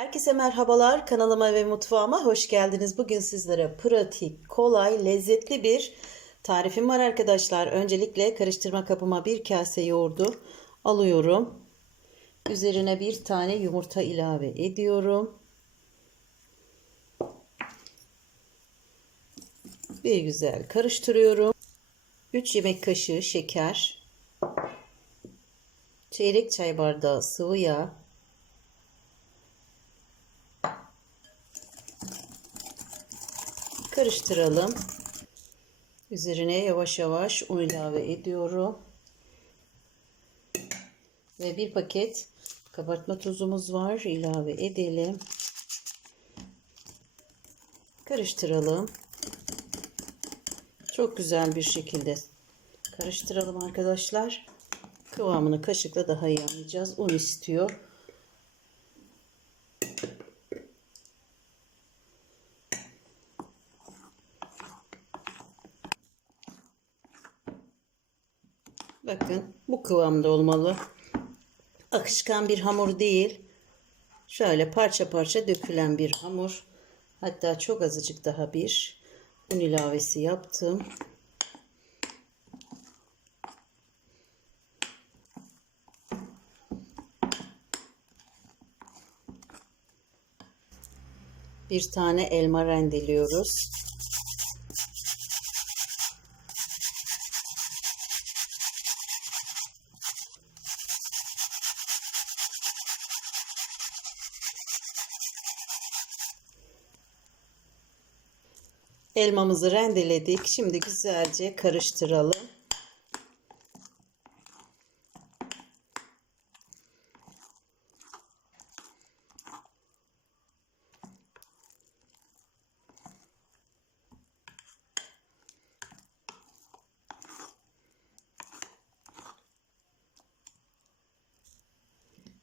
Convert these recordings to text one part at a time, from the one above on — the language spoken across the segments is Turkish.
Herkese merhabalar. Kanalıma ve mutfağıma hoş geldiniz. Bugün sizlere pratik, kolay, lezzetli bir tarifim var arkadaşlar. Öncelikle karıştırma kapıma bir kase yoğurdu alıyorum. Üzerine bir tane yumurta ilave ediyorum. Bir güzel karıştırıyorum. 3 yemek kaşığı şeker. Çeyrek çay bardağı sıvı yağ. Karıştıralım. Üzerine yavaş yavaş un ilave ediyorum. Ve bir paket kabartma tozumuz var. ilave edelim. Karıştıralım. Çok güzel bir şekilde karıştıralım arkadaşlar. Kıvamını kaşıkla daha iyi anlayacağız. Un istiyor. Bakın bu kıvamda olmalı. Akışkan bir hamur değil. Şöyle parça parça dökülen bir hamur. Hatta çok azıcık daha bir un ilavesi yaptım. Bir tane elma rendeliyoruz. Elmamızı rendeledik. Şimdi güzelce karıştıralım.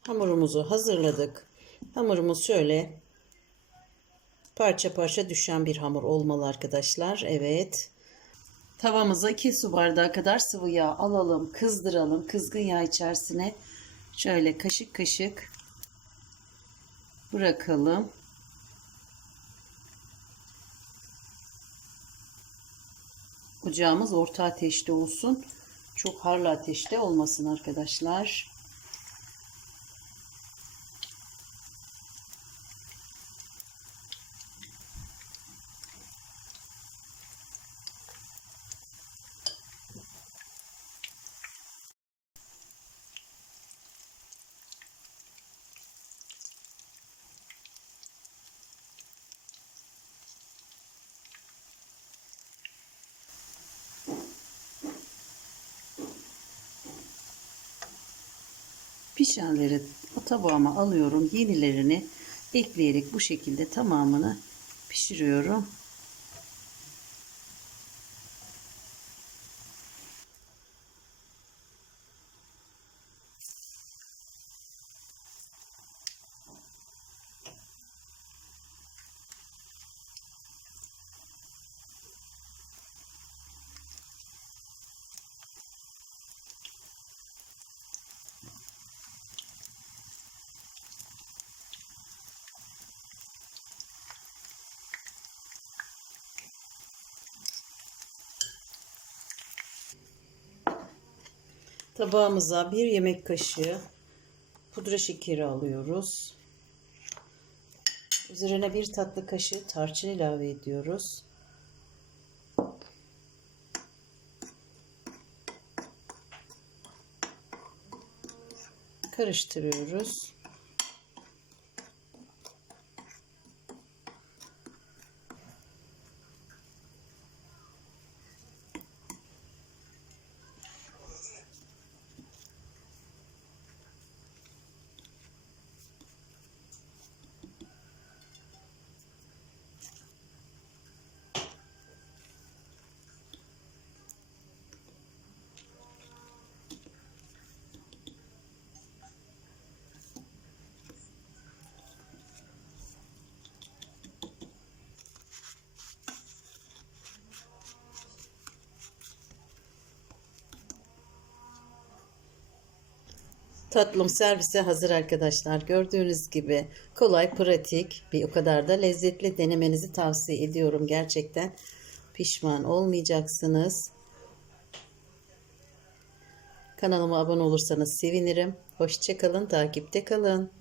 Hamurumuzu hazırladık. Hamurumuz şöyle parça parça düşen bir hamur olmalı arkadaşlar. Evet. Tavamıza 2 su bardağı kadar sıvı yağ alalım. Kızdıralım. Kızgın yağ içerisine şöyle kaşık kaşık bırakalım. Ocağımız orta ateşte olsun. Çok harlı ateşte olmasın arkadaşlar. Pişenleri tabağıma alıyorum. Yenilerini ekleyerek bu şekilde tamamını pişiriyorum. Tabağımıza bir yemek kaşığı pudra şekeri alıyoruz. Üzerine bir tatlı kaşığı tarçın ilave ediyoruz. Karıştırıyoruz. Tatlım servise hazır arkadaşlar. Gördüğünüz gibi kolay, pratik, bir o kadar da lezzetli denemenizi tavsiye ediyorum. Gerçekten pişman olmayacaksınız. Kanalıma abone olursanız sevinirim. Hoşçakalın, takipte kalın.